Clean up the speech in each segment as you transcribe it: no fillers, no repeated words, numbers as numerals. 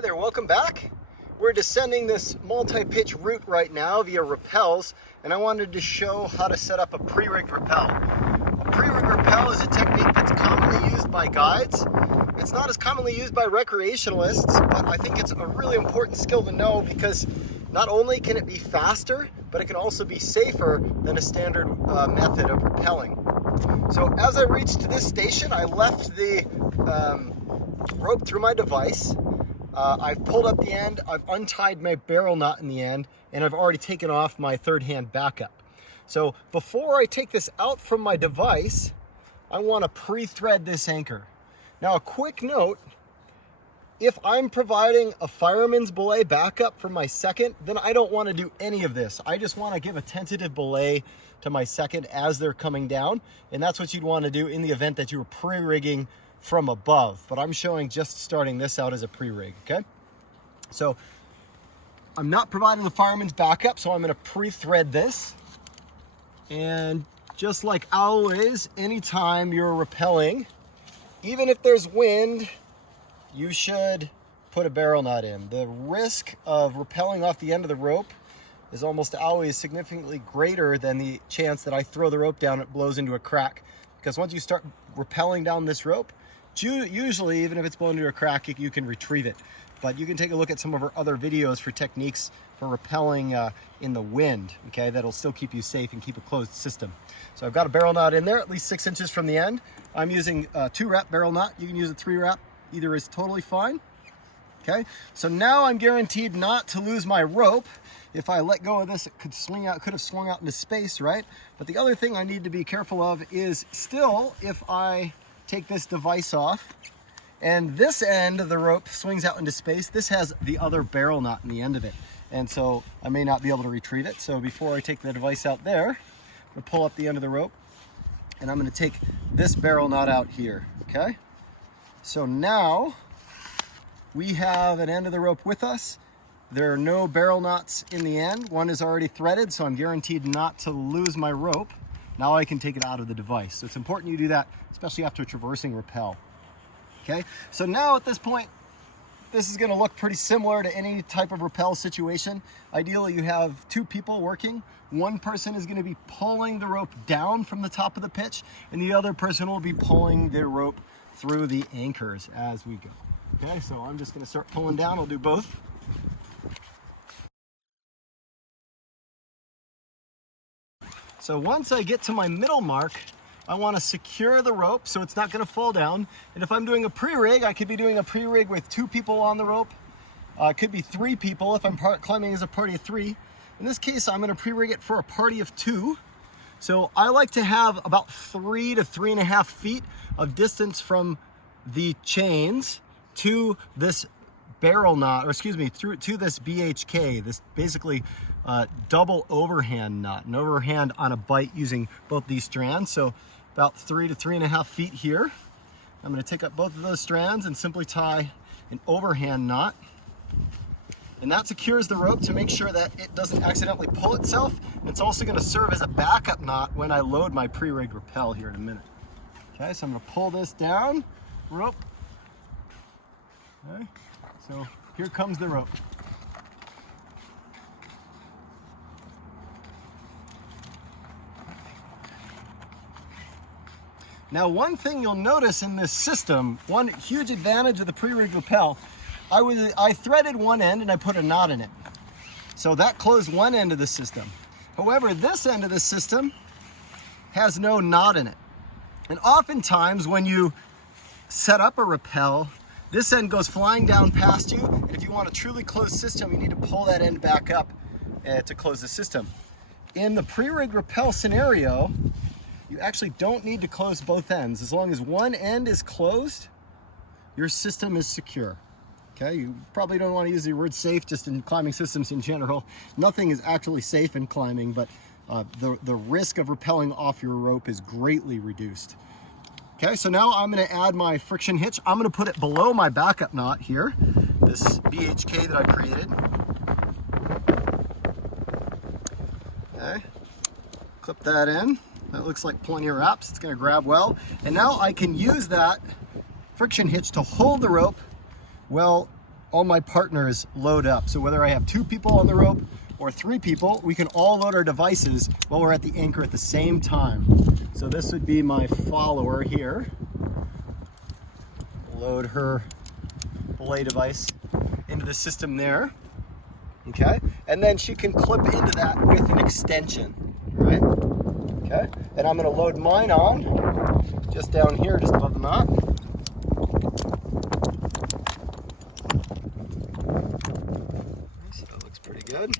Hi there, welcome back. We're descending this multi-pitch route right now via rappels, and I wanted to show how to set up a pre-rigged rappel. A pre-rigged rappel is a technique that's commonly used by guides. It's not as commonly used by recreationalists, but I think it's a really important skill to know because not only can it be faster, but it can also be safer than a standard method of rappelling. So as I reached this station, I left the rope through my device. I've pulled up the end, I've untied my barrel knot in the end, and I've already taken off my third hand backup. So before I take this out from my device, I want to pre-thread this anchor. Now a quick note, if I'm providing a fireman's belay backup for my second, then I don't want to do any of this. I just want to give a tentative belay to my second as they're coming down, and that's what you'd want to do in the event that you were pre-rigging from above, but I'm showing just starting this out as a pre-rig, okay? So I'm not providing the fireman's backup, so I'm gonna pre-thread this. And just like always, anytime you're rappelling, even if there's wind, you should put a barrel knot in. The risk of rappelling off the end of the rope is almost always significantly greater than the chance that I throw the rope down, it blows into a crack. Because once you start rappelling down this rope, usually, even if it's blown into a crack, you can retrieve it. But you can take a look at some of our other videos for techniques for rappelling in the wind, okay? That'll still keep you safe and keep a closed system. So I've got a barrel knot in there, at least 6 inches from the end. I'm using a 2-wrap barrel knot. You can use a 3-wrap. Either is totally fine, okay? So now I'm guaranteed not to lose my rope. If I let go of this, it could swing out, could have swung out into space, right? But the other thing I need to be careful of is still, if I take this device off and this end of the rope swings out into space, this has the other barrel knot in the end of it. And so I may not be able to retrieve it. So before I take the device out there, I'm gonna pull up the end of the rope and I'm gonna take this barrel knot out here, okay? So now we have an end of the rope with us. There are no barrel knots in the end. One is already threaded, so I'm guaranteed not to lose my rope. Now I can take it out of the device. So it's important you do that, especially after traversing rappel. Okay, so now at this point, this is gonna look pretty similar to any type of rappel situation. Ideally, you have 2 people working. One person is gonna be pulling the rope down from the top of the pitch, and the other person will be pulling their rope through the anchors as we go. Okay, so I'm just gonna start pulling down. I'll do both. So once I get to my middle mark, I want to secure the rope so it's not going to fall down. And if I'm doing a pre-rig, I could be doing a pre-rig with 2 people on the rope. It could be 3 people if I'm climbing as a party of 3. In this case, I'm going to pre-rig it for a party of 2. So I like to have about 3 to 3.5 feet of distance from the chains to this barrel knot, or excuse me, through to this BHK, this basically double overhand knot, an overhand on a bite using both these strands. So about 3 to 3.5 feet here. I'm going to take up both of those strands and simply tie an overhand knot. And that secures the rope to make sure that it doesn't accidentally pull itself. And it's also going to serve as a backup knot when I load my pre-rigged rappel here in a minute. Okay, so I'm going to pull this down, rope. Okay, so here comes the rope. Now, one thing you'll notice in this system, one huge advantage of the pre-rigged rappel, I threaded one end and I put a knot in it. So that closed one end of the system. However, this end of the system has no knot in it. And oftentimes when you set up a rappel, this end goes flying down past you, and if you want a truly closed system, you need to pull that end back up to close the system. In the pre-rigged rappel scenario, you actually don't need to close both ends. As long as one end is closed, your system is secure. Okay, you probably don't want to use the word safe just in climbing systems in general. Nothing is actually safe in climbing, but the risk of rappelling off your rope is greatly reduced. Okay, so now I'm going to add my friction hitch. I'm going to put it below my backup knot here, this BHK that I created. Okay, clip that in. That looks like plenty of wraps. It's going to grab well. And now I can use that friction hitch to hold the rope well all my partners load up. So whether I have 2 people on the rope or 3 people, we can all load our devices while we're at the anchor at the same time. So this would be my follower here. Load her belay device into the system there. Okay, and then she can clip into that with an extension, right? Okay, and I'm going to load mine on just down here, just above the knot. So that looks pretty good.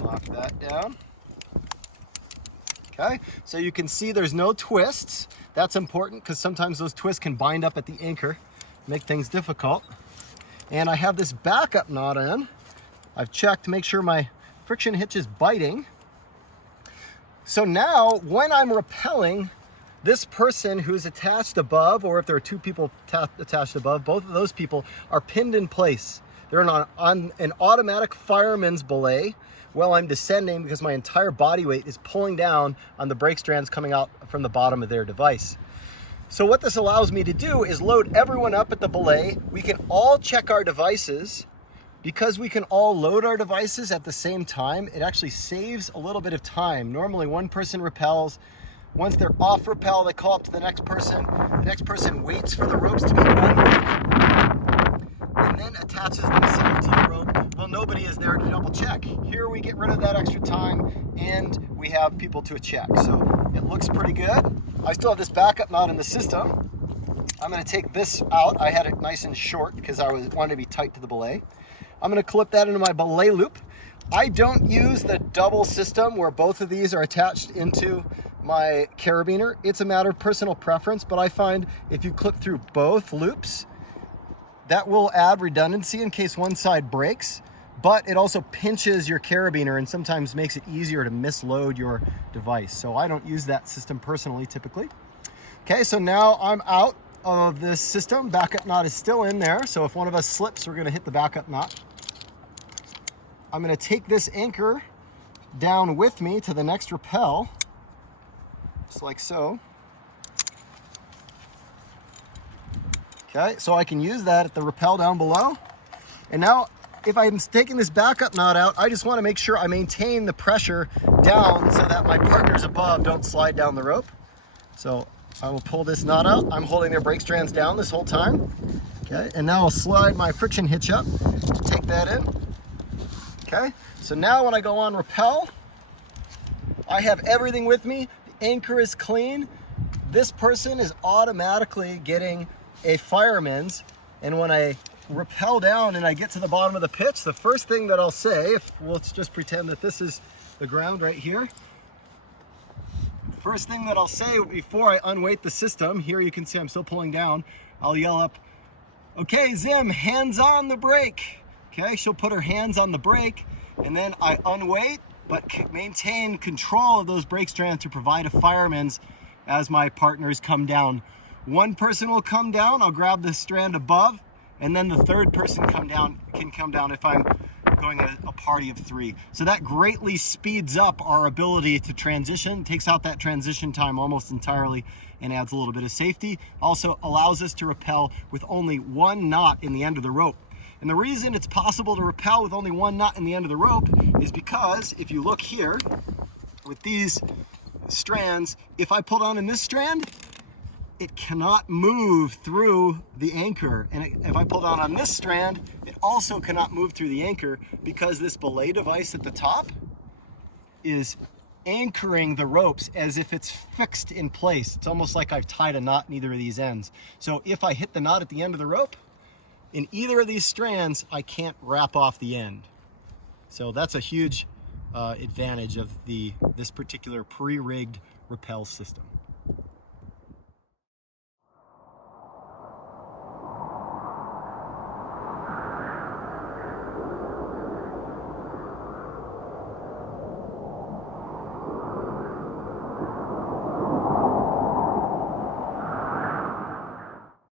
Lock that down. Okay, so you can see there's no twists. That's important because sometimes those twists can bind up at the anchor, make things difficult. And I have this backup knot in. I've checked to make sure my friction hitch is biting. So now when I'm rappelling, this person who's attached above, or if there are 2 people attached above, both of those people are pinned in place. They're on an automatic fireman's belay while I'm descending because my entire body weight is pulling down on the brake strands coming out from the bottom of their device. So what this allows me to do is load everyone up at the belay. We can all check our devices. Because we can all load our devices at the same time, it actually saves a little bit of time. Normally one person rappels. Once they're off rappel, they call up to the next person. The next person waits for the ropes to be unloaded and then attaches themselves to the rope. Well, nobody is there to double check. Here we get rid of that extra time and we have people to check. So it looks pretty good. I still have this backup knot in the system. I'm going to take this out. I had it nice and short because I wanted to be tight to the belay. I'm going to clip that into my belay loop. I don't use the double system where both of these are attached into my carabiner. It's a matter of personal preference, but I find if you clip through both loops, that will add redundancy in case one side breaks, but it also pinches your carabiner and sometimes makes it easier to misload your device. So I don't use that system personally, typically. Okay, so now I'm out of this system. Backup knot is still in there, so if one of us slips, we're going to hit the backup knot. I'm going to take this anchor down with me to the next rappel, just like so. Okay, so I can use that at the rappel down below. And now, if I'm taking this backup knot out, I just want to make sure I maintain the pressure down so that my partners above don't slide down the rope. So I will pull this knot out. I'm holding their brake strands down this whole time. Okay, and now I'll slide my friction hitch up to take that in. Okay, so now when I go on rappel, I have everything with me. The anchor is clean. This person is automatically getting a fireman's, and when I rappel down and I get to the bottom of the pitch, the first thing that I'll say, let's just pretend that this is the ground right here. First thing that I'll say before I unweight the system, here you can see I'm still pulling down, I'll yell up, "Okay, Zim, hands on the brake." Okay, she'll put her hands on the brake, and then I unweight, but maintain control of those brake strands to provide a fireman's as my partners come down. One person will come down, I'll grab the strand above, and then the third person can come down if I'm going a party of 3. So that greatly speeds up our ability to transition, takes out that transition time almost entirely, and adds a little bit of safety. Also allows us to rappel with only 1 knot in the end of the rope. And the reason it's possible to rappel with only 1 knot in the end of the rope is because if you look here with these strands, if I pull down in this strand, it cannot move through the anchor. And if I pull down on this strand, it also cannot move through the anchor because this belay device at the top is anchoring the ropes as if it's fixed in place. It's almost like I've tied a knot in either of these ends. So if I hit the knot at the end of the rope, in either of these strands, I can't wrap off the end. So that's a huge advantage of this particular pre-rigged rappel system.